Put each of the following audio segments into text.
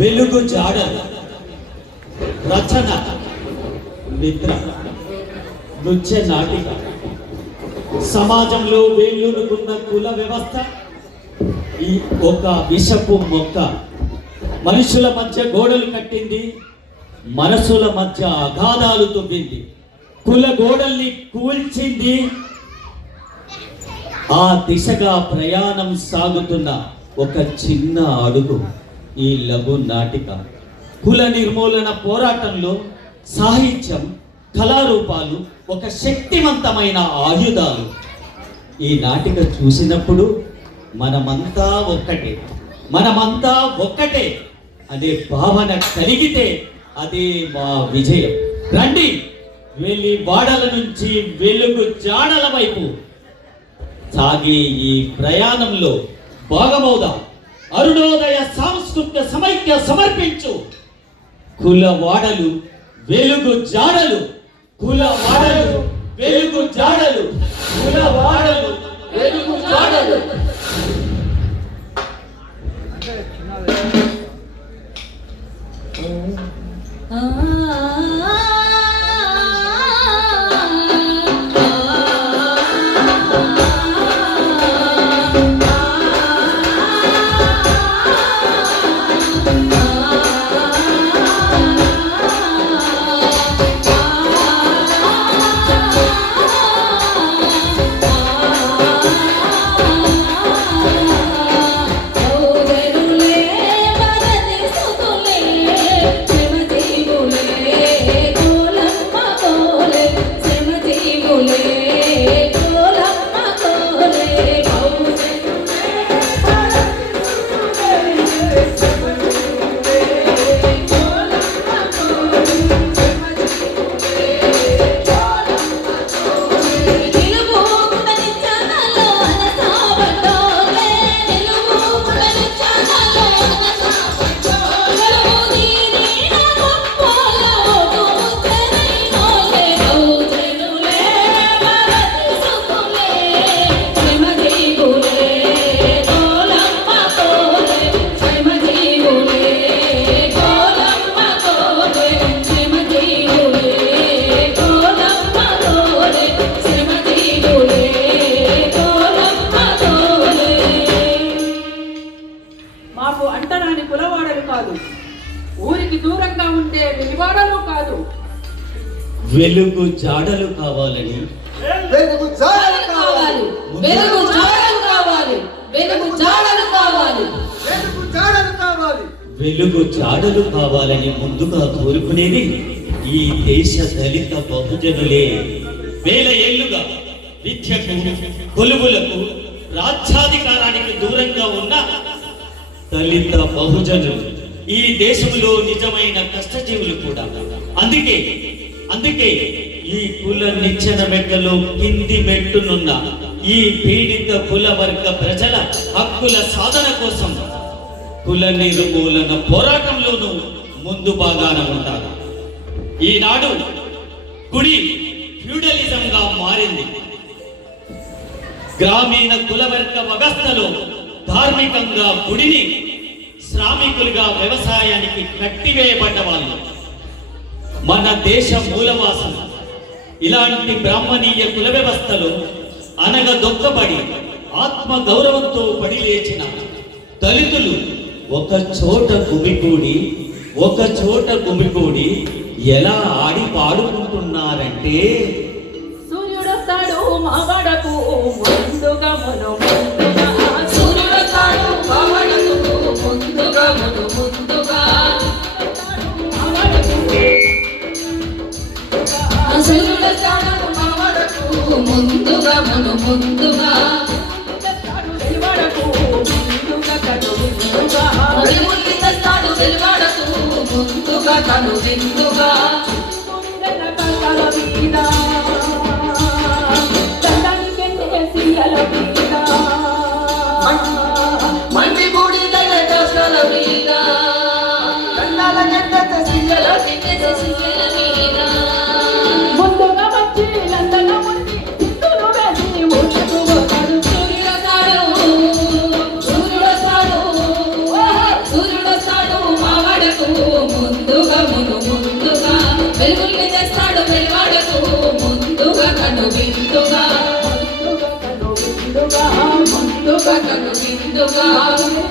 వెలుగు జాడలు రచన మిత్ర నృత్య నాటిక. సమాజంలో వేళ్ళూనుకున్న కుల వ్యవస్థ ఈ ఒక విషపు మొక్క మనుషుల మధ్య గోడలు కట్టింది, మనసుల మధ్య అగాధాలు తువ్వింది, కుల గోడల్ని కూల్చింది. ఆ దిశగా ప్రయాణం సాగుతున్న ఒక చిన్న అడుగు ఈ లఘు నాటిక. కుల నిర్మూలన పోరాటంలో సాహిత్యం, కళారూపాలు ఒక శక్తివంతమైన ఆయుధాలు. ఈ నాటిక చూసినప్పుడు మనమంతా ఒక్కటే, మనమంతా ఒక్కటే అనే భావన కలిగితే అదే మా విజయం. రండి, వెళ్ళి వాడల నుంచి వెలుగు జాడల వైపు సాగే ఈ ప్రయాణంలో భాగమవుదాం. అరుణోదయ సాంస్కృతిక సమైక్య సమర్పించు కుల వాడలు వెలుగు జాడలు, కుల వాడలు వెలుగు జాడలు, కుల వాడలు వెలుగు జాడలు. వెలుగు జాడలు కావాలని, వెలుగు జాడలు కావాలి, వెలుగు జాడలు కావాలి, వెలుగు జాడలు కావాలి, వెలుగు జాడలు కావాలి, వెలుగు జాడలు కావాలని ముందుగా కోరుకునేది ఈ దేశ దళిత బహుజనులే. వేల ఏళ్లుగా విద్యకు, కొలువులకు, రాజ్యాధికారానికి దూరంగా ఉన్న దళిత బహుజనులు ఈ దేశంలో నిజమైన కష్టజీవులు కూడా. అందుకే ఈ కుల నిచ్చెన మెట్టలో కింది మెట్టునున్న ఈ పీడిత కుల వర్గ ప్రజల హక్కుల సాధన కోసం కుల నిర్మూలన పోరాటంలోనూ ముందు భాగాన ఉంటారు. ఈనాడు గుడి ఫ్యూడలిజంగా మారింది. గ్రామీణ కుల వర్గ వ్యవస్థలో ధార్మికంగా గుడిని, శ్రామికులుగా వ్యవసాయానికి కట్టివేయబడ్డ వాళ్ళు మన దేశ మూలవాసం. ఇలాంటి బ్రాహ్మణీయ కుల వ్యవస్థలో అనగదొక్కబడి ఆత్మ గౌరవంతో పడి లేచిన దళితులు ఒక చోట గుమికూడి ఎలా ఆడి పాడుకుంటున్నారంటే, సూర్యుడొస్తాడు మావాడకు ముందుగా ముందుగా కను విందుగా మండి బూడి కష్టాల మీద కండాల జంట సిగ్గల మీద ముందుగా వచ్చి లందన ముందు హిందులు వేసి ఊళ్ళకు పోతాడు. సూర్యుడొస్తాడు మావాడు కను విందుగా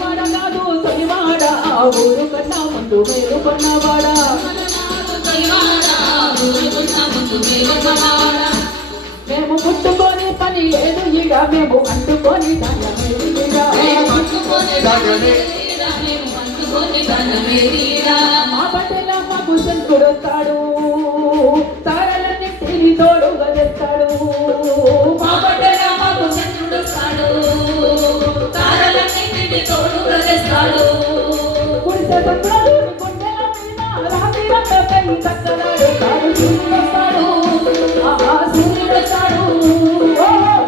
వాడ కాదు తొలివాడ ఊరు కన్నా ముందు వేరు కొన్నవాడ మేము పుట్టుకొని పని లేదు ఇడ మేము అంటుకొని మా పట్టెల మాకు శంకుడు వస్తాడు తారలన్నింటిని తోడుగా తెస్తాడు మా పట్టెల మాకు చంద్రుడు వస్తాడు తారలన్నింటిని తోడుగా తెస్తాడు కుడిసె చంద్రుడు కొండల మీద రాతి రంగపై కత్తలాడు తాడు సూర్యుడు వస్తాడు సూర్యుడు వస్తాడు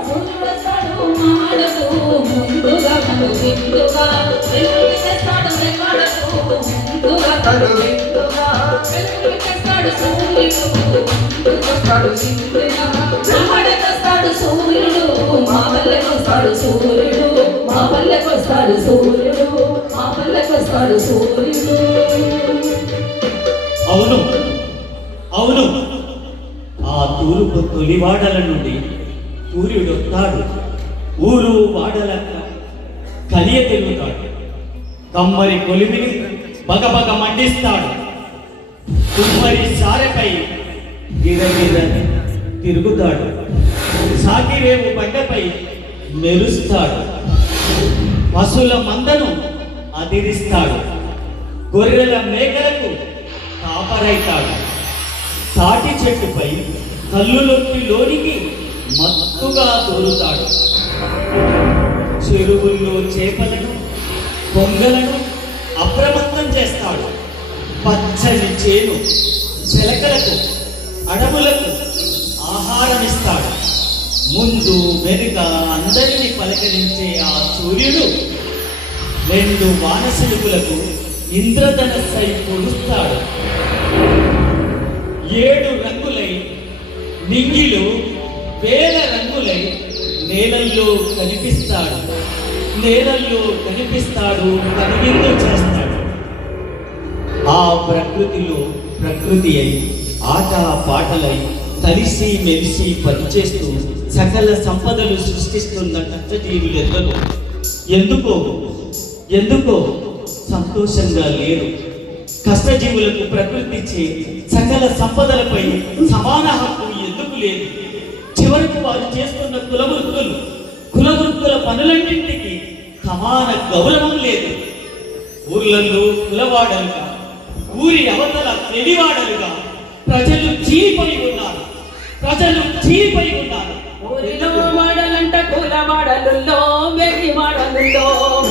సూర్యుడు వస్తాడు మాడకు ముందుగా కను విందుగా వెలుగుని తెస్తాడు వెలువడకు ముందుగా కను విందుగా వెలుగుని తెస్తాడు సూర్యుడు ముందుకొస్తాడు విందుగా వెలువడకొస్తాడు సూర్యుడు మా వల్లకొస్తాడు సూర్యుడు మా వల్లకొస్తాడు సూర్యుడు మా వల్లకొస్తాడు సూర్యుడు అవును అవును ఆ తూర్పు తొలివాడల నుండి సూర్యుడొస్తాడు ఊరు వాడల కలియ తిరుగుతాడు కమ్మరి కొలిమిని బగబగ మండిస్తాడు కుమ్మరి సారెపై గిరగిర తిరుగుతాడు సాకిరేవు బండపై మెరుస్తాడు పశువుల మందను అదిరిస్తాడు గొర్రెల మేకలకు కాపరైతాడు తాటి చెట్టుపై కల్లులొత్తిలోనికి మత్తుగా దూరుతాడు చెరువుల్లో చేపలను కొంగలను అప్రమత్తం చేస్తాడు పచ్చని చేను చిలకలకు అడవులకు ఆహారమిస్తాడు ముందు వెనుక అందరిని పలకరించే ఆ సూర్యుడు రెండు వానశిలుపులకు ఇంద్రధనస్సై పొడుస్తాడు 7 రంగులై నింగిలు వేల రంగులై నేలల్లో కనిపిస్తాడు కనువిందు చేస్తాడు ఆ ప్రకృతిలో ప్రకృతి అయి ఆట పాటలై కలిసి మెలిసి పనిచేస్తూ సకల సంపదలు సృష్టిస్తున్న కష్టజీవులెందరూ ఎందుకో సంతోషంగా లేరు కష్టజీవులకు ప్రకృతి ఇచ్చే సకల సంపదలపై సమాన హక్కు ఎందుకు లేదు చివరికి వారు చేస్తున్న కులవృత్తుల పనులన్నింటికి సమాన గౌరవం లేదు ఊర్లలో కులవాడలుగా ఊరి అవతల తెలివాడలుగా ప్రజలు చీలిపోయి ఉన్నారు ఊరిలో వాడలంట కూలవాడలుల్లో వెలి వాడలుల్లో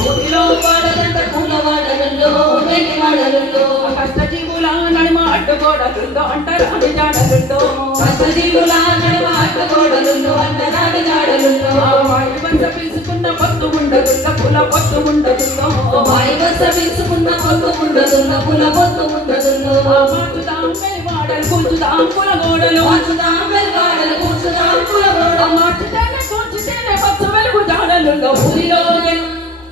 ఊరిలో వాడలంట కూలవాడలుల్లో వెలి వాడలుల్లో కష్టజీవుల నడుమ అడ్డుగోడలుల్లో అంటరాని జాడలుల్లో కష్టజీవుల నడుమ అడ్డుగోడలుల్లో అంటరాని జాడలుల్లో వాయి వంశ పిలుచుకున్న పొత్తు ఉండదుల్లో కుల పొత్తు ఉండదుల్లో వాయి వస పిలుచుకున్న పొత్తు ఉండదుల్లో కుల పొత్తు ఉండదుల్లో మార్చుదాం వెలి వాడలు కూర్చుదాం కులగోడలు మార్చుదాం వెలి వాడలు కూర్చుదాం కులగోడలు మార్చుతేనే కూర్చుతేనే పచ్చ వెలుగు జాడలుల్లో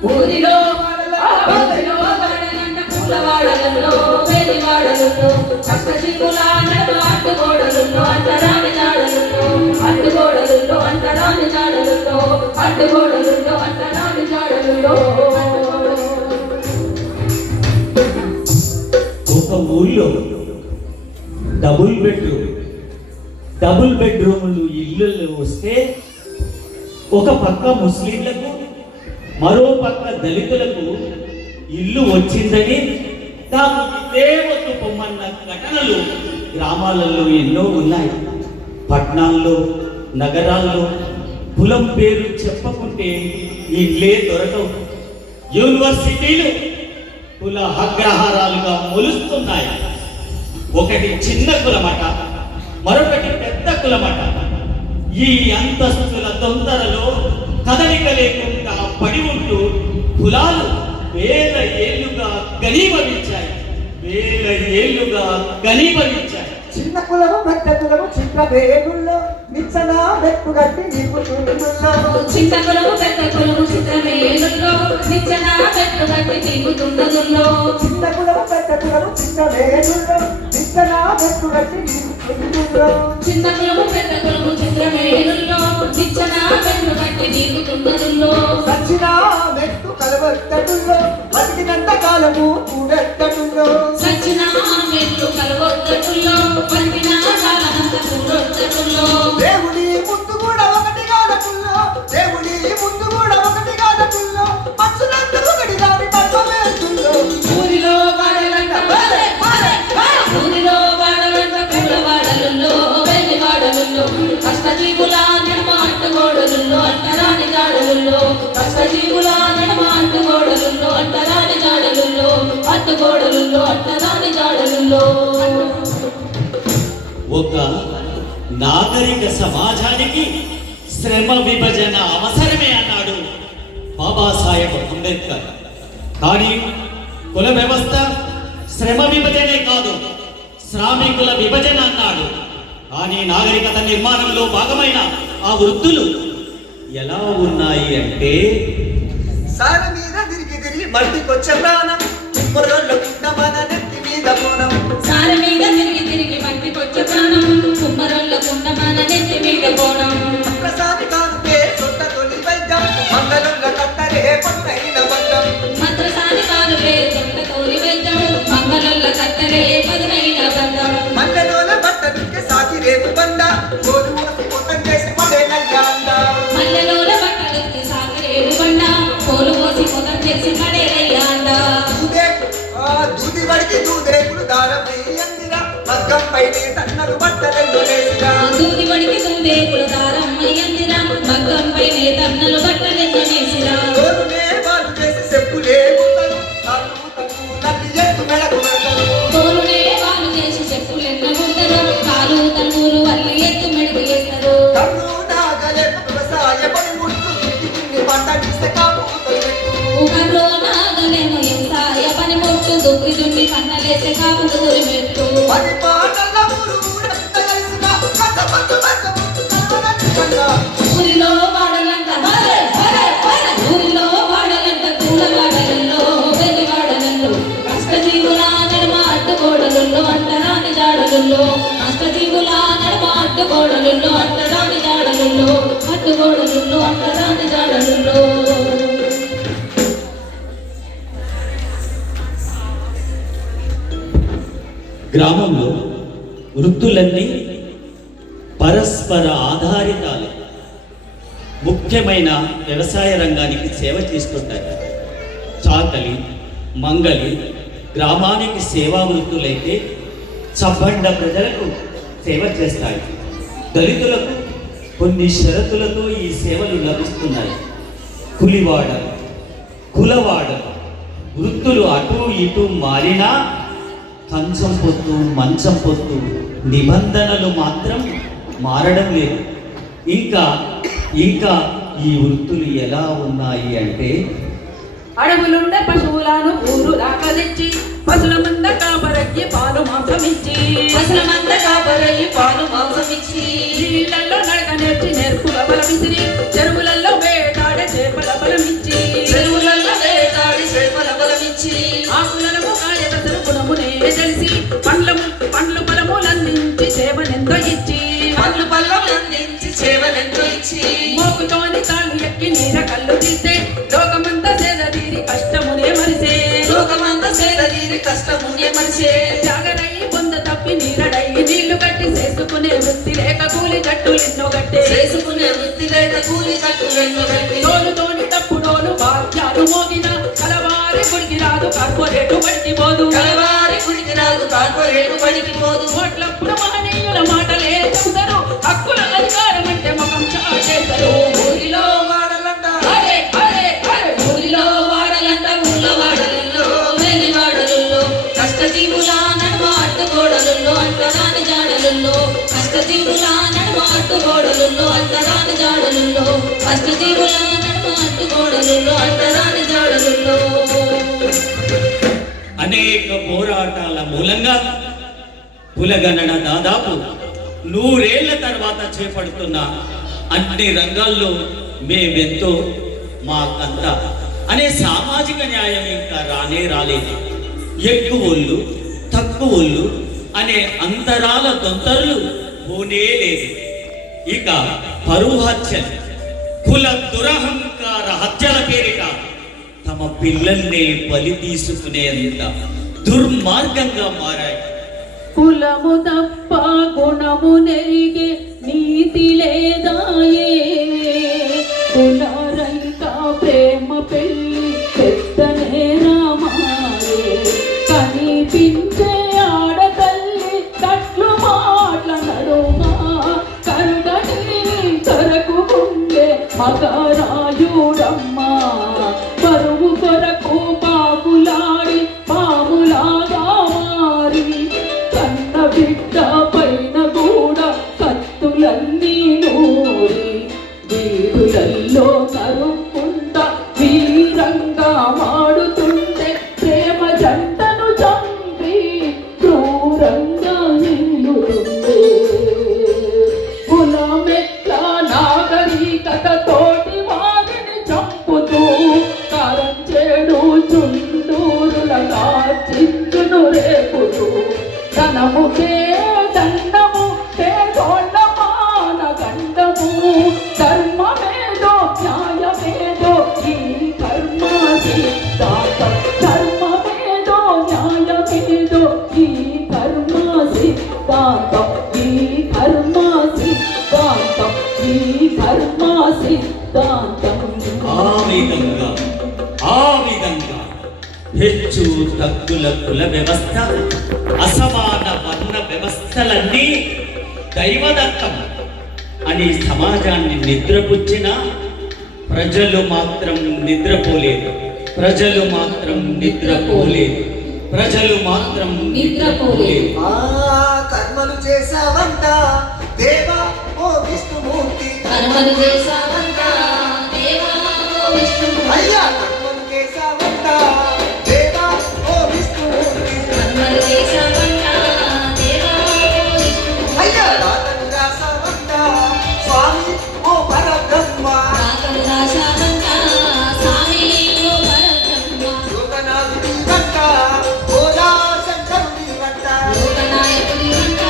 ఊరిలో వాడలంట కూలవాడలుల్లో వెలి వాడలుల్లో కష్టజీవుల నడుమ అడ్డుగోడలుల్లో అంటరాని జాడలుల్లో అడ్డుగోడలుల్లో అంటరాని జాడలుల్లో అడ్డుగోడలుల్లో అంటరాని జాడలుల్లో ఒక ఊళ్ళో డబుల్ బెడ్రూములు ఇల్లులు వస్తే ఒక పక్క ముస్లింలకు మరో పక్క దళితులకు ఇల్లు వచ్చిందని నాకు దేవతు పొమ్మన్న ఘటనలు గ్రామాలలో ఎన్నో ఉన్నాయి పట్టణాల్లో నగరాల్లో కులం పేరు చెప్పకుంటే ఇల్లే దొరకవు యూనివర్సిటీలు కుల అగ్రహారాలుగా మొలుస్తున్నాయి ఒకటి చిన్న కులమట మరొకటి పెద్ద కులమట ఈ అంతస్తుల తొందరలో కదలిక లేకుండా పడి ఉంటూ కులాలు వేల ఏళ్లుగా గణీభవించాయి చిన్న కులము పెద్ద కులము చిన్న వేగుల్లో నిచ్చన వెక్కుగట్టి నీకుతుండుల్లో చిన్న కులము పెద్ద కులము చిత్రమేలుల్లో నిచ్చన వెక్కుగట్టి నీకుతుండదుల్లో చిన్న కులము పెద్ద కులము చిన్న వేగుల్లో నిచ్చన నిచ్చన మెట్టుగట్టి నీకు తుండులో చిన్న కులము పెద్ద కులము చిత్రమేలుల్లో నిచ్చన వెన్ను బట్టి నీకు తుండుల్లో సచ్చిన మెట్టు కలవట్టడుల్లో బతికినంత కాలము కూడెట్టడుల్లో సచ్చిన మెట్లు కలవొద్దటుల్లో పలికిన కాలమంత కూడొద్దటుల్లో దేవుడి ముందు కూడా ఒకటి కాదటుల్లో దేవుడి ముందు కూడా ఒకటి కాదటుల్లో మనుషులంత ఒకటి దాని పట్టవేస్తుల్లో ఊరిలో వాడలంట ఊరిలో వాడలంట పూలవాడలుల్లో వెండి వాడలుల్లో కష్టజీవుల నడుమ అంటుగోడలుల్లో అంటరాని జాడలుల్లో కష్టజీవుల నడుమ అంటుగోడలుల్లో అంటరాని జాడలుల్లో అంటుగోడలుల్లో అంటరాని జాడలుల్లో ఒక నాగరిక సమాజానికి శ్రమ విభజన అవసరమే అన్నాడు బాబాసాహెబ్ అంబేద్కర్. కానీ కుల వ్యవస్థ శ్రమ విభజనే కాదు, శ్రామికుల విభజన అన్నాడు. కానీ నాగరికత నిర్మాణంలో భాగమైన ఆ వృత్తులు ఎలా ఉన్నాయి అంటే సార మీద తిరిగి మట్టికొచ్చే ప్రాణం కుమ్మరోళ్ళ కుండ మన నెత్తి మీద పోనం సార మీద తిరిగి మట్టికొచ్చే ప్రాణం కుమ్మరోళ్ళ కుండ మన నెత్తి మీద పోనం ప్రసాది కానుకే సొంత తొలి వైద్యం మంగళంల కట్టరే పట్టైన బంధం మంత్రసాని కానులే సొంత తోలి వెద్దం మంగళల్ల కత్తరే పదునైన బంధం మల్లెలోల బట్టలుకే సాగి రేపు బండ గోడు మోసి పొట్టం చేసి పడేనయ్యా అండ మల్లెలోల బట్టలకి సాగరేడు బండ పోలు పోసి పొగం చేసి పడేరయ్యా అండ దూది వడికి దూదేకులు దారమయ్యందిరా మగ్గం పైనే తన్నలు బట్టలెల్లో వేసిరా దూది వడికి దూదేకులు దారం అయ్యందిరా మగ్గం పైనే తన్నలు బట్టలెన్నో నేసిరా గోరునే వాళ్ళు చేసి చెప్పులే ముద్దలు తల్లు తల్లు నల్లి ఎత్తు మెడకు మెడలు తోలునే వాళ్ళు చేసి చెప్పులెన్న గుంటరు కాలు తన్నులు వల్లి ఎత్తు మెడుగు వేస్తారు కన్ను నాగలే వ్యవసాయ పనిముట్టు దుక్కి పంటనిస్తే కాపు తొలిపెట్టు ఊహలో నాగలేమో వ్యవసాయ పనిముట్టు దుక్కి దున్ని పంటలేసే కాపుకు తొలిమెట్టు పది పాటల ఊరు ఊరంత కలిసిన కథపట్టు బచ్చముట్టు కలవనట్టు కన్నా ఊరిలో వాడలంట ఊరిలో వాడలంట కూల వాడలలో వెలి వాడలలో కష్టజీవుల నడుమ అడ్డుగోడలలో అంటరాని జాడలలో కష్టజీవుల నడుమ అడ్డుగోడలలో అంటరాని జాడలలో అడ్డుగోడలలో అంటరాని జాడలలో గ్రామంలో వృత్తులన్నీ పరస్పర ఆధారితాలు. ముఖ్యమైన వ్యవసాయ రంగానికి సేవ చేస్తుంటాయి. చాకలి, మంగలి గ్రామానికి సేవా వృత్తులైతే చబ్బండ ప్రజలకు సేవ చేస్తాయి. దళితులకు కొన్ని షరతులతో ఈ సేవలు లభిస్తున్నాయి. కులివాడ, కులవాడ వృత్తులు అటు ఇటు మారినా కంచం పొత్తు, మంచం పొత్తు నిబంధనలు మాత్రం మారడం లేదు. ఇంకా ఈ వృత్తులు ఎలా ఉన్నాయి అంటే అడవులుండే పశువులను ఊరు దాకా తెచ్చి పశుల మంద కాపరయ్యి పాలు మాంసమిచ్చి పశుల మంద కాపరయ్యి పాలు మాంసమిచ్చి నీళ్ళల్లో నడక నేర్చి నేర్పుల బలమిసిరి చెరువులలో వేటాడే చేపల బలమిచ్చి చెరువులలో వేటాడి చేపల బలమిచ్చి ఆకులను కాయదసలు గుణమునే తెలిసి పండ్లు బలములందించి సేవనెంతో ఇచ్చి పండ్లు పళ్ళందించి సేవలెంతో ఇచ్చి మోకుతోని తాళ్ళు ఎక్కి నీర కళ్ళు తీస్తే లోకమంతా సేద తీరి కష్టమునే మరిసే లోకమంతా సేద తీరి కష్టమునే మరిసే జాగరయ్యి పొంద తప్పి నీరడయ్యి నీళ్లు కట్టి చేసుకునే వృత్తి లేక కూలి జట్టులెన్నో గట్టే చేసుకునే వృత్తి లేక కూలి జట్టులెన్నో గట్టి తోలుతోని తప్పుడోలు వాద్యాలు మోగిన కలవారి గుడికి రాదు కార్పొరేటు బడికి పోదు కలవారి గుడికి రాదు కార్పొరేటు బడికి పోదు ఓట్లప్పుడు మహనీయుల మాటలే చెబుతారు హక్కుల అధికారం అంటే ముఖం చాటేస్తారు ఊరిలో వాడలంట ఊరిలో వాడలంట ఊళ్ళ వాడలలో వెలి వాడలలో కష్టజీవుల నడుమ అడ్డుగోడలలో అంటరాని జాడలలో కష్టజీవుల నడుమ అడ్డుగోడలలో అంటరాని జాడలలో కష్టజీవుల నడుమ అడ్డుగోడలలో అంటరాని జాడలలో అనేక పోరాటాల మూలంగా కులగణన దాదాపు 100 ఏళ్ల తర్వాత చేపడుతున్న అన్ని రంగాల్లో మేమెంతో మాకంత అనే సామాజిక న్యాయం ఇంకా రాలేదు. ఎక్కువోళ్ళు తక్కువోళ్ళు అనే అంతరాల దొంతరులు పోనే లేదు. ఇక పరువు హత్యలు, కుల దురహంకార హత్యల పేరిట తమ పిల్లల్ని బలి తీసుకునేంత దుర్మార్గంగా మారాయి. కులము తప్ప గుణము నెరిగే నీతి లేదాయే, కులరైక ప్రేమ పెళ్ళి పెద్ద నేరమాయే, కనిపించే ఆడతల్లి కట్లు మాట్లాడమా, కరుగని కరకు ఉండే మగరాయుడమ్మా, పరువు కొరకు పాపులాడి పాములాగా మారి కన్న బిడ్డ పైన కూడా కత్తులన్నీ నూరి వీధులల్లో నరుక్కుంటా వీరంగా వాడుతుంటే ప్రేమ జంటను చంపి క్రూరంగా నిలుతుందే. కులమెట్ల నాగరికత తోటి వారిని చంపుతూ కారం చేడు చుండూరులగా చించును రేపుతూ ధనముకే దండము పేదోళ్ళ మాన గండము, ధర్మమేదో న్యాయమేదో ఈ కర్మ సిద్ధాంతం, ధర్మమేదో న్యాయమేదో ఈ కర్మ సిద్ధాంతం, ఈ కర్మ సిద్ధాంతం, ఈ కర్మ సిద్ధాంతం. ఆ విధంగా హెచ్చు తగ్గుల కుల వ్యవస్థ, అసమాన వర్ణ వ్యవస్థలన్నీ దైవదత్తం అని సమాజాన్ని నిద్రపుచ్చిన ప్రజలు మాత్రం నిద్రపోలేదు. ప్రజలు మాత్రం నిద్రపోలేదు. ప్రజలు మాత్రం నిద్రపోలేదు. కర్మలు చేశావంట దేవా ఓ విష్ణుమూర్తి, కర్మలు చేశావంట దేవా ఓ విష్ణుమూర్తి, అయ్యా కర్మలు చేశావంట దేవా ఓ విష్ణుమూర్తి, కర్మలు చేశావంట దేవా ఓ విష్ణుమూర్తి, అయ్యా రాతను రాసావంట స్వామి ఓ పరబ్రహ్మ, రాతలు రాశావంట స్వామి ఓ పరబ్రహ్మ, యోగనాథుడి వంట భోలా శంకరుడి వంట, లోకనాయకుడి వంట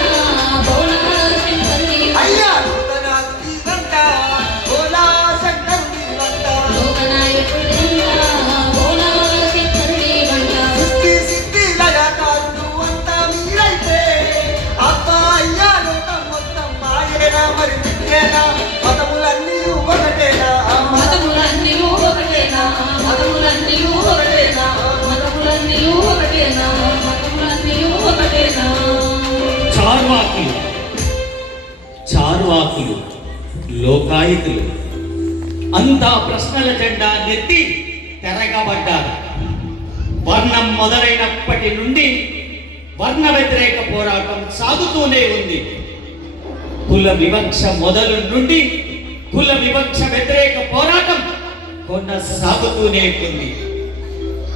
బోళా శంకరుడి వంట, అయ్యా యోగనాథుడి వంట భోలా శంకరుడి వంట, లోకనాయకుడి వంట బోళా శంకరుడి వంట, సృష్టి సిద్ధి లయకారుడు అంతా మీరైతే అబ్బా అయ్యా లోకం మొత్తం మాయేనా మరి మిథ్యేనా, మతములన్నీ ఒకటేనా, మతములన్నీ ఒకటేనా, మతములన్నీ ఒకటేనా, మతములన్నీ ఒకటేనా, మతములన్నీ ఒకటేనా. చార్వాకులు, లోకాయుతులు అంతా ప్రశ్నల జెండా నెత్తి తెరగబడ్డారు. వర్ణం మొదలైనప్పటి నుండి వర్ణ వ్యతిరేక పోరాటం సాగుతూనే ఉంది. కుల వివక్ష మొదలు నుండి కుల వివక్ష వ్యతిరేక పోరాటం కొనసాగుతూనే ఉంది.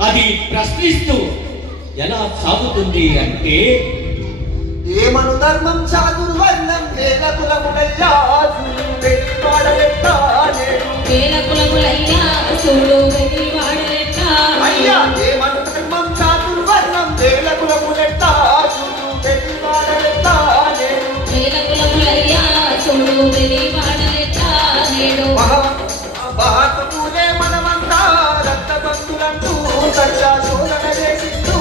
అది ప్రశ్నిస్తూ ఎలా సాగుతుంది అంటే, ఏమను ధర్మం చాతుర్వర్ణం వేల కులములయ్యా వాడలెట్టా నేను, వేల కులములయ్యా చూడు వెలివాడలెట్టా, అయ్యా ఏమను ధర్మం చాతుర్వర్ణం వేల కులములెట్టా వాడలెట్టా నేను, వేల కులములయ్యా చూడు వెలివాడలెట్టా నేడు, భారతములే మనమంతా రక్తబంధులంటూ సత్య శోధన చేసిండు,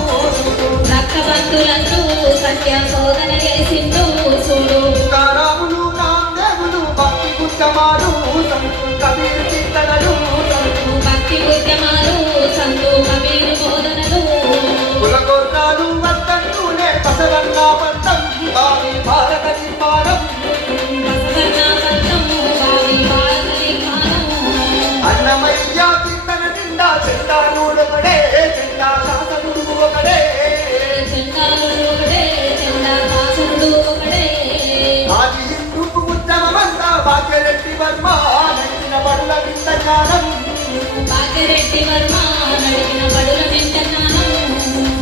రక్తబంధులంటూ సత్య శోధన చేసిండు చూడు, తుకారాములు రామదేవులు భక్తి ఉద్యమాలు సంతు కబీర్ చింతనలు భక్తి ఉద్యమాలు సంతు కబీర్ బోధనలు, కులగోత్రాలు వద్దంటూనే పసరన్నా పంతం భావి భారత నిర్మాణం, బసవన్న పంతము భావి భారత నిర్మాణము, అన్నమయ్య చింతన నిండా చెండాలుడొకడే చెండా శాసనుడు ఒకడే, చెండాలుడు ఒకడే చెండా దాసుడు ఒకడే, ఆది హిందూ ఉద్యమమంతా భాగ్యరెడ్డి వర్మ నడిచిన బడుల వింత జ్ఞానం, భాగ్యరెడ్డి వర్మ నడిపిన బడుల నింట జ్ఞానం,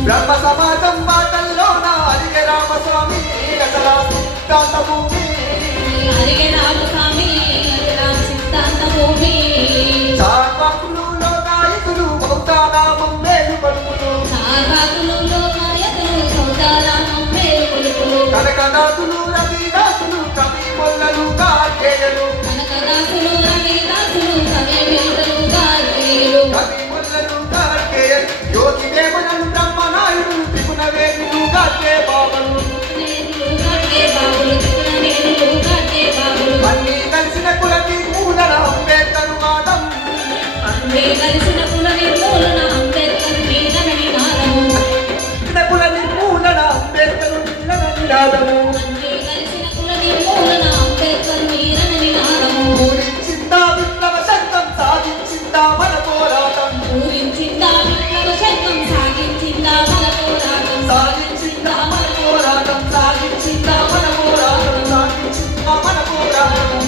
బ్రహ్మ సమాజం బాటల్లోన అరిగే రామస్వామి అసలా సిద్ధాంత భూమి, అరిగే రామస్వామి రామ సిద్ధాంత భూమి, చార్వాకులు లోకాయుతులు బౌద్ధానామం మేలు పలుకులు, చార్వాకులు లోకాయతులు సౌదారామం మేలు కొలుపులు, కనకదాసులు రవిదాసులు కవి మొల్లలు కార్యేయులు కనకదాసులు రవిదాసులు కవివేలులు గార్గేయులు కవి మొల్లలు కార్యేయులు యోగి వేమనలు బ్రహ్మనాయుడు త్రిపుణ వేణులు గార్గే బాబలు గార్గే బాబులు త్రిపురనేనులు గార్గే బాబులు అన్నీ కలిసిన కుల నిర్మూలన అంబేద్కర్ వాదం అన్నీ కలిసిన కుల నిర్మూలన అంబేద్కర్ నినాదము కుల నిర్మూలన అంబేద్కర్ నినాదము అన్నీ కలిసిన కుల నిర్మూలన అంబేద్కర్ నినాదము పూరించిందా విప్లవ శంఖం సాధించిందా మన పోరాటం పూరించిందా విప్లవ శంఖం సాగించిందా మన పోరాటం సాధించిందా మన పోరాటం సాధించిందా మన పోరాటం సాధించిందా మన పోరాటం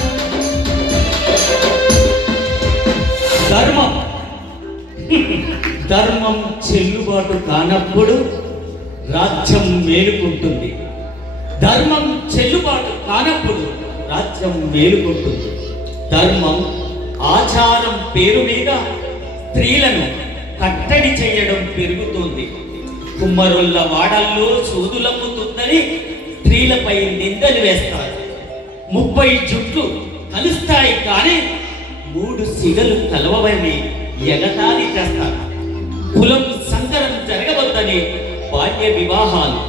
ధర్మం ధర్మం చెల్లుబాటు కానప్పుడు రాజ్యం మేలుకుంటుంది. ధర్మం చెల్లుబాటు కానప్పుడు రాజ్యం మేలుకుంటుంది. ధర్మం ఆచారం పేరు మీద స్త్రీలను కట్టడి చేయడం పెరుగుతుంది. కుమ్మరుళ్ళ వాడల్లో సూదులమ్ముతుందని స్త్రీలపై నిందలు వేస్తారు. 30 జుట్లు కలుస్తాయి కానీ 3 సిగలు కలవవని ఎగతాళి చేస్తారు. కులం సంకరం జరగవద్దని బాల్య వివాహాలు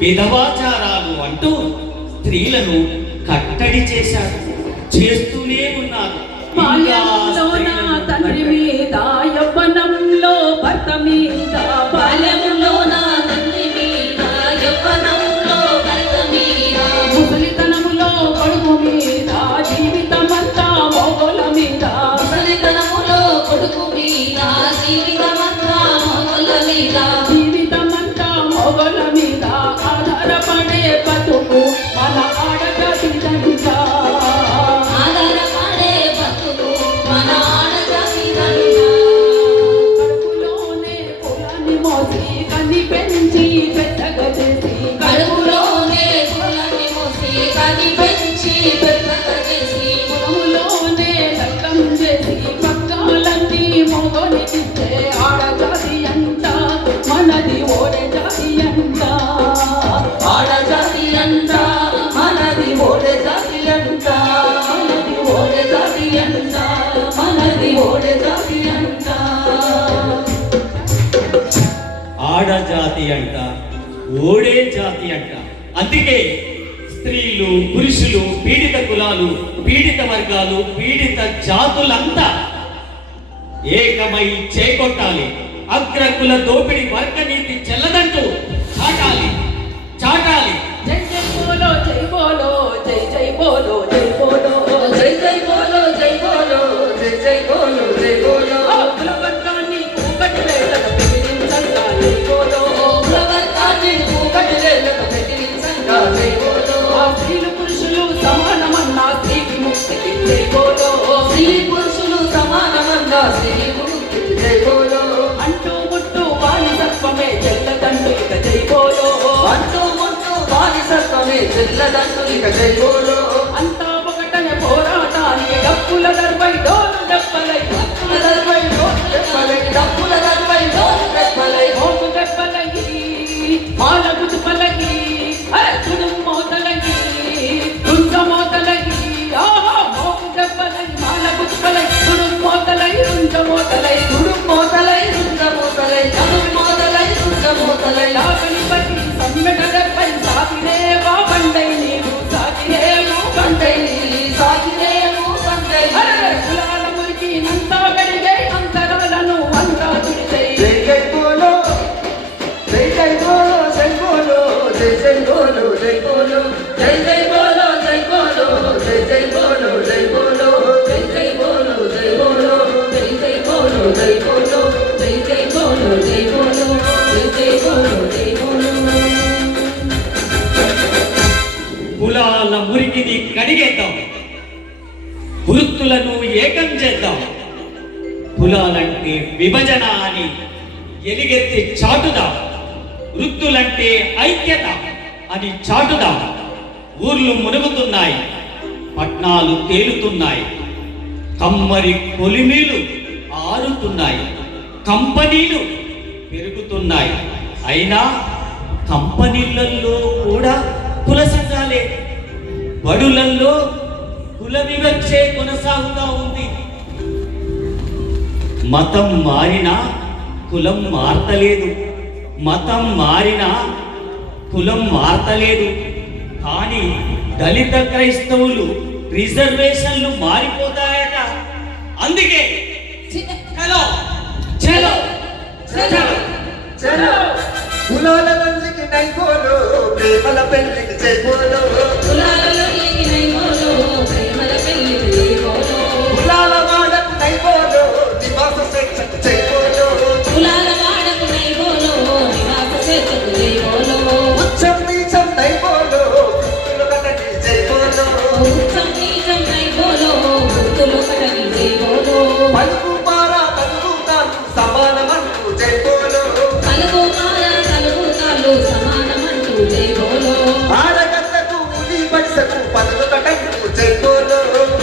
విధవాచారాలు అంటూ స్త్రీలను కట్టడి చేశారు, చేస్తూనే ఉన్నారు. బాల్యంలో నా తండ్రి మీద యవ్వనంలో భర్త మీద బాల్యంలో నా తండ్రి మీద యవ్వనంలో భర్త మీద ముసలితనములో కొడుకు మీద జీవితమంతా మొగల మీద ముసలితనములో కొడుకు మీద జీవితమంతా మొగల మీద జీవితమంతా మొగల మీద ఆధారపడే బతుకు మన ఆడజాతిదంట ఆధారపడే బతుకు మన ఆడజాతిదంట కడుపులోనే కులాన్ని మోసి కని పెంచి పెద్దగా చేసి కడుపులోనే కులాన్ని మోసి కని పెంచి పెద్దగా చేసి కులములోనే లగ్గం చేసి పక్కాలన్నీ మొగనికిస్తే ఆడజాతి అంట మనది ఓడే జాతి అంట ఆడజాతి అంట మనది ఓడే జాతి అంట మనది ఓడే జాతి అంట మనది ఓడే జాతి అంట ఆడజాతి అంట, ఓడే జాతి అంట. అందుకే స్త్రీలు పురుషులు పీడిత కులాలు పీడిత వర్గాలు పీడిత జాతులంతా ఏకమై చేకొట్టాలి. అగ్రకుల దోపిడి వర్గనీతి చెల్లదంటూ చాటాలి చాటాలి. జై జై బోలో జై బోలో జై జై బోలో జై బోలో జై జై బోలో జై బోలో జై జై బోలో జై బోలో కులవర్గాన్ని కూకటి వేళకు బెదిరించంగా జై బోలో కులవర్గాన్ని కూకటి వేళకు బెదిరించంగా జై బోలో స్త్రీలు పురుషులు సమానమన్న స్త్రీకి ముక్తికి జై బోలో స్త్రీ పురుషులు సమానమన్న స్త్రీ ముక్తికి జై బోలో అంటూ ముట్టు బానిసత్వమే చెల్లదండు ఇక జై బోలో అంటూ ముట్టు బానిసత్వమే చెల్లదంటూ ఇక జై బోలో అంతా ఒకటనే పోరాటానికి డప్పుల దర్పై డోలు దెబ్బలై డప్పుల దర్పై డోలు దెబ్బలై డప్పుల దర్పై డోలు దెబ్బలై మోగు దెబ్బలై మాల గుతుపలకి తుడు మోతలకి రుంజ మోతలకి ఆహా మోగు దెబ్బలై మాల గుతుపలై తుడు మోతలై రుంజ మోతలై తుడు మోతలై రుంజ మోతలై తుడు మోతలై రుంజ మోతలై లాగని బట్టి సమ్మెట దెబ్బై సాగిరేవా బండై నీవు సాగిరేవు బండై సాగిరేము కందై కులాల మురికి నంతా గడిగే అంతరాలను అంతా తుడిచై జై జై బోలో జై జై బోలో జై బోలో జై జై బోలో జై బోలో జై జై బోలో జై బోలో జై జై బోలో జై బోలో జై జై బోలో జై బోలో జై జై బోలో జై బోలో జై జై బోలో జై బోలో జై జై బోలో జై బోలో కులాల మురికిని కడిగేద్దాం, వృత్తులను ఏకం చేద్దాం. కులాలంటే విభజన అని ఎలుగెత్తి చాటుదాం, వృత్తులంటే ఐక్యత అని చాటుదాం. ఊర్లు మునుగుతున్నాయి, పట్నాలు తేలుతున్నాయి, కమ్మరి కొలిమీలు ఆరుతున్నాయి, కంపెనీలు పెరుగుతున్నాయి. అయినా కంపెనీలలో కూడా కుల సంఘాలే వల్లే బడులలో కుల వివక్షే కొనసాగుతా ఉంది. మతం మారినా కులం మారతలేదు, మతం మారినా కులం మారతలేదు. కానీ దళిత క్రైస్తవులు రిజర్వేషన్లు మారిపోతాయట. అందుకే చలో చలో చలో చలో కులాల పెళ్లికి నైపోలో ప్రేమల పెళ్లికి జైపోలో కులాలలో లేని మోలో ప్రేమల పెళ్లికి పోలో కులాల వాడకు నైపోలో నివాస శిక్షకు జైపోలో కులాల వాడకు నైపోలో నివాస శిక్షకు పోలో ఉచ్చం నీచం నైపోలో వృత్తులు కటకి జైపోలో ఉచ్చం నీచం నైపోలో వృత్తులు కటకి పోలో పలుకు పారా తలుగు తాను సమానమంటూ జైపోలో పలుకు మాల తలుగు తాలు సమానమంటూ పోలో ఆడగద్దకు ఉలి బడిసకు పలుకు కటంటూ జైపోలో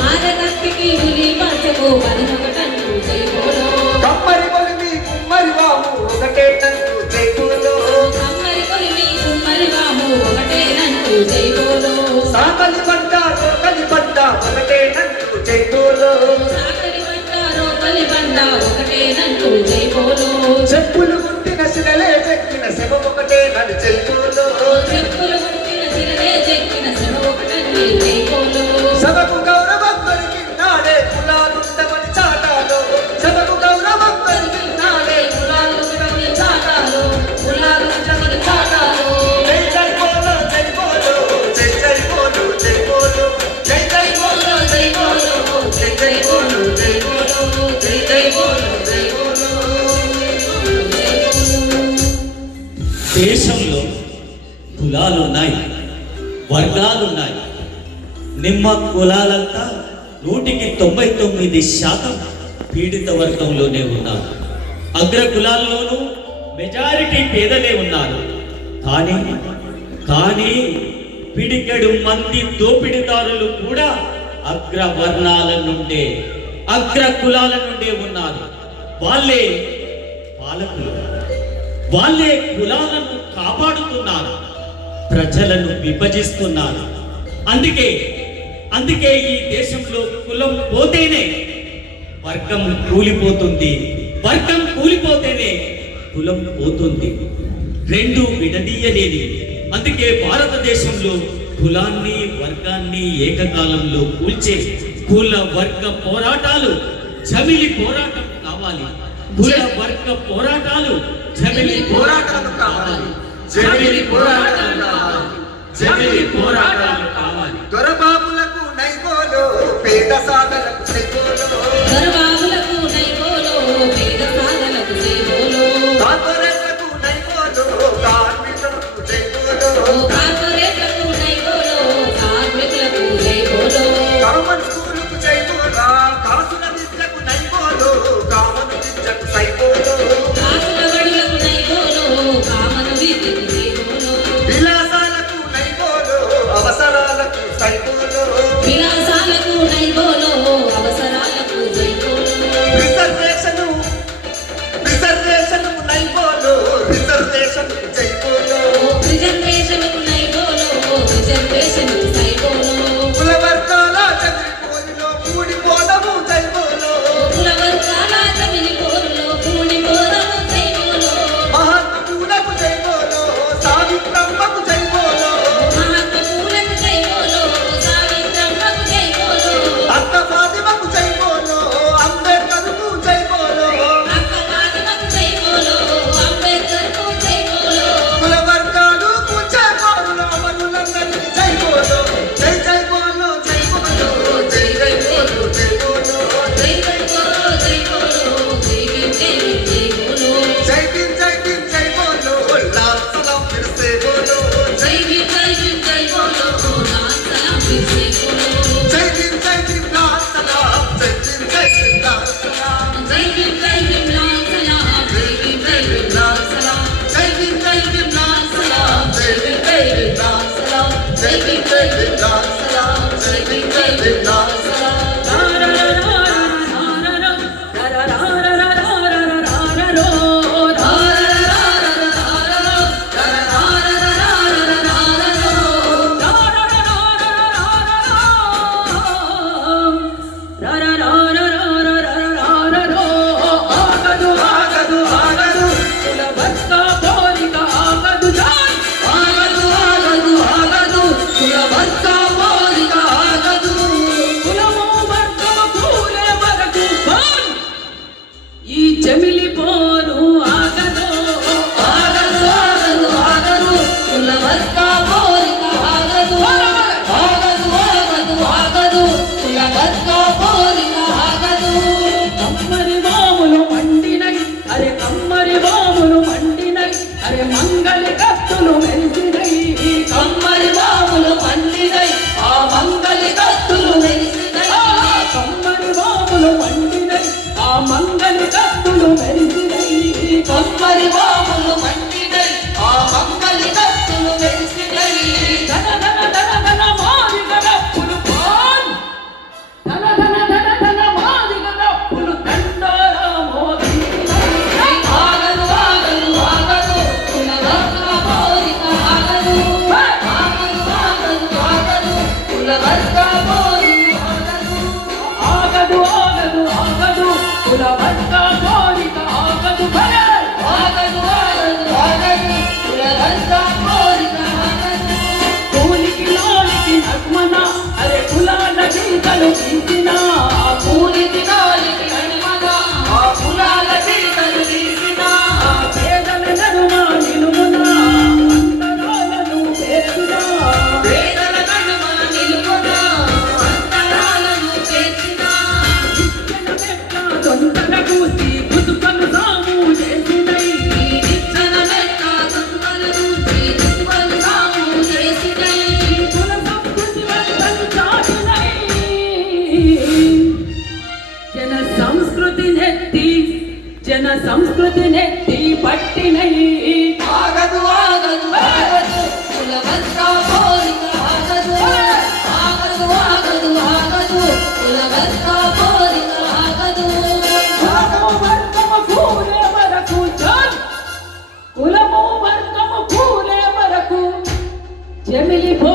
ఆరగత్తికి ఉలి పరచకు పదినొకటంటూ పోలో కమ్మరి కొలిమి కుమ్మరి వాము ఒకటే నంటూ జైపోలో కమ్మరి కొలిమి కుమ్మరి వాము ఒకటేనంటూ పోలో సాకలి పంట రోకలి పంట ఒకటే నంటూ జైపోలో సాకలి పంట రోకలి పంట ఒకటేనంటూ పోలో చెప్పులు గుట్టిన శిలలే చెక్కిన శవ ఒకటే నన్ను జైపోలో చెప్పులు గుట్టిన చిరలే చెక్కిన శవ ఒకటంటే పోలో సభకు గౌరవం దొరికినాడే కులాలుండమని చాటాలో సభకు గౌరవం దొరికినాడే కులాలుండమని చాటాలో కులాలుండమని చాటాలో జై జై బోలో జై బోలో జై జై బోలో జై బోలో జై జై బోలో జై బోలో జై జై బోలో జై బోలో జై జై బోలో జై బోలో దేశంలో కులాలున్నాయి, వర్గాలున్నాయి. నిమ్మ కులాలంతా 99% పీడిత వర్గంలోనే ఉన్నారు. అగ్ర కులాల్లోనూ మెజారిటీ పేదలే ఉన్నారు. కానీ పిడికెడు మంది దోపిడిదారులు కూడా అగ్రవర్ణాల నుండే, అగ్ర కులాల నుండే ఉన్నారు. వాళ్ళే పాలకులు, వాళ్ళే కులాలను కాపాడుతున్నారు, ప్రజలను విభజిస్తున్నారు. అందుకే ఈ దేశంలో కులం పోతేనే వర్గం కూలిపోతుంది, వర్గం కూలిపోతేనే కులం పోతుంది. రెండు విడదీయలేని. అందుకే భారతదేశంలో కులాన్ని వర్గాన్ని ఏకకాలంలో కూల్చే కుల వర్గ పోరాటాలు జమిలి పోరాటం కావాలి. కుల వర్గ పోరాటాలు జమిలి పోరాటాలు కావాలి, జమిలి పోరాటాలు కావాలి, జమిలి పోరాటాలు కావాలి. దొరబాబులకు నైపోలో పేద సాధలకు నైపోలో దొరబాబులకు నైపోలో పేద సాధలకు పోలో కార్పొరేట్లకు నైపోలో కార్మికులకు జైపోలో కార్పొరేట్లకు నైపోలో కార్మికులకు పోలో కామన్ స్కూలుకు జైపోలా కాసుల విద్యకు నైపోలో కామన్ విద్యకు సైపోలో కాసుల బడులకు నైపోలో కామన వీధికి పోలో విలాసాలకు నైపోలో అవసరాలకు పరివాములు మండినై ఆ మంగళి కత్తులు వెలిసినై ధన ధన ధన ధన మాదిగ డప్పులు పాన్ ధన ధన ధన ధన మాదిగ డప్పులు దండోరా మోగించినై ఆగదు ఆగదు ఆగదు కులవర్గ కోరిక ఆగదు ఆగదు ఆగదు ఆగదు కులవర్గ కోరిక ఆగదు ఆగదు ఆగదు ఆగదు కులవర్గ కోరిక ఆగదు భలే ఆగదు ఆగదు ఆగదు కులవర్గ కోరిక ఆగదు కూలికి నాలికి నగ్మన అరే కులాల గీతలు తీసిన పూలికి నాలికి నడుమన ఆ కులాల గీతలు తీసిన పేదల నడుమ నిలుమున అంతరాలను పేర్చిన వేదల నడుమ నిలుపున అంతరాలను చేసిన తొందర కూసి బుతుకలు సాము చేసినై ఈ నిచ్చన మెట్ట తుంగలు చూసి తుంగలు సాము చేసినై కుల సంస్కృతి వంతలు చాటినై జన సంస్కృతి నెత్తి పట్టినై ఆగదు ఆగదు ఆగదు కులవర్గ కోరిక ఆగదు ఆగదు ఆగదు ఆగదు కులవర్గ కోరిక ఆగదు కులము వర్గము కూలే వరకు చాలు కులము వర్గము కూలే వరకు జమిలిపో